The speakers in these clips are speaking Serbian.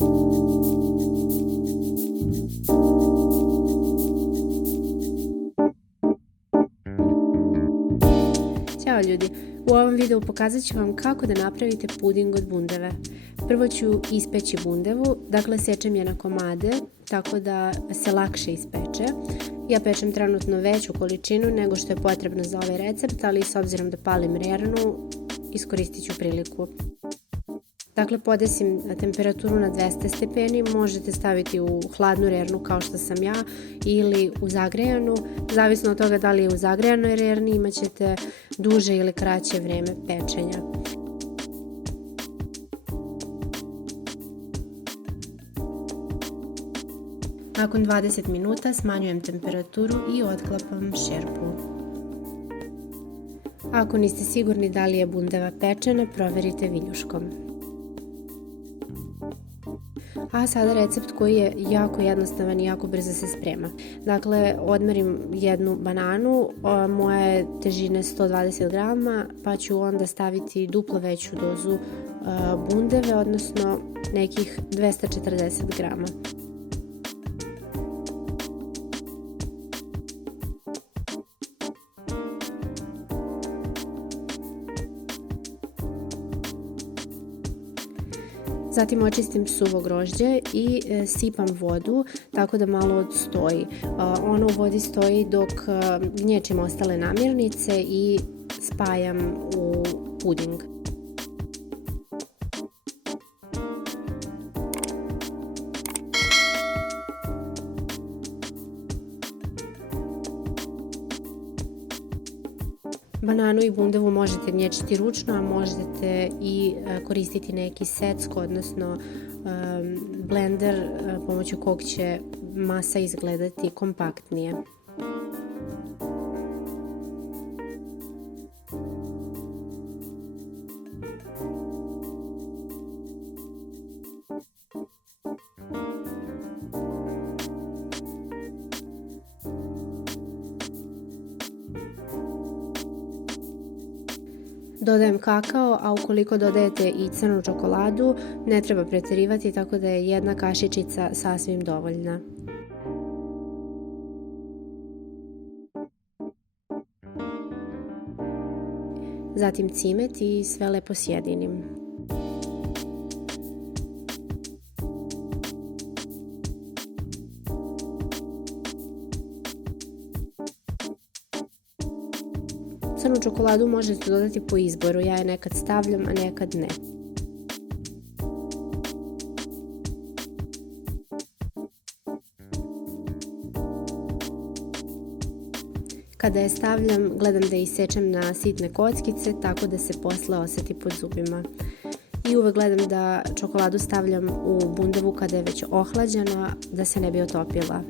Ćao ljudi, u ovom videu pokazat ću vam kako da napravite puding od bundeve. Prvo ću ispeći bundevu, dakle sečem je na komade, tako da se lakše ispeče. Ja pečem trenutno veću količinu nego što je potrebno za ovaj recept, ali s obzirom da palim rernu, iskoristit ću priliku. Dakle, podesim temperaturu na 200 stepeni, možete staviti u hladnu rernu kao što sam ja ili u zagrejanu. Zavisno od toga da li je u zagrejanoj rerni imat ćete duže ili kraće vreme pečenja. Nakon 20 minuta smanjujem temperaturu i otklapam šerpu. Ako niste sigurni da li je bundeva pečena, proverite viljuškom. A sada recept koji je jako jednostavan i jako brzo se sprema. Dakle, odmerim jednu bananu, moja je težine 120 grama, pa ću onda staviti duplo veću dozu bundeve, odnosno nekih 240 grama. Zatim očistim suvo grožđe i sipam vodu tako da malo odstoji. Ono u vodi stoji dok gnječim ostale namirnice i spajam u puding. Bananu i bundevu možete gnječiti ručno, a možete i koristiti neki secko, odnosno blender pomoću kog će masa izgledati kompaktnije. Dodajem kakao, a ukoliko dodajete i crnu čokoladu, ne treba pretjerivati, tako da je jedna kašičica sasvim dovoljna. Zatim cimet i sve lepo sjedinim. Crnu čokoladu možete dodati po izboru, ja je nekad stavljam, a nekad ne. Kada je stavljam, gledam da isečem na sitne kockice, tako da se posle osjeti pod zubima. I uvek gledam da čokoladu stavljam u bundevu kada je već ohlađena, da se ne bi otopila.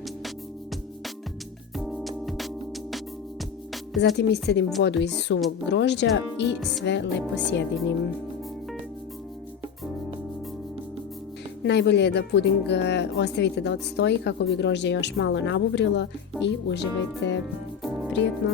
Zatim iscedim vodu iz suvog grožđa i sve lepo sjedinim. Najbolje je da puding ostavite da odstoji kako bi grožđe još malo nabubrilo i uživajte. Prijetno!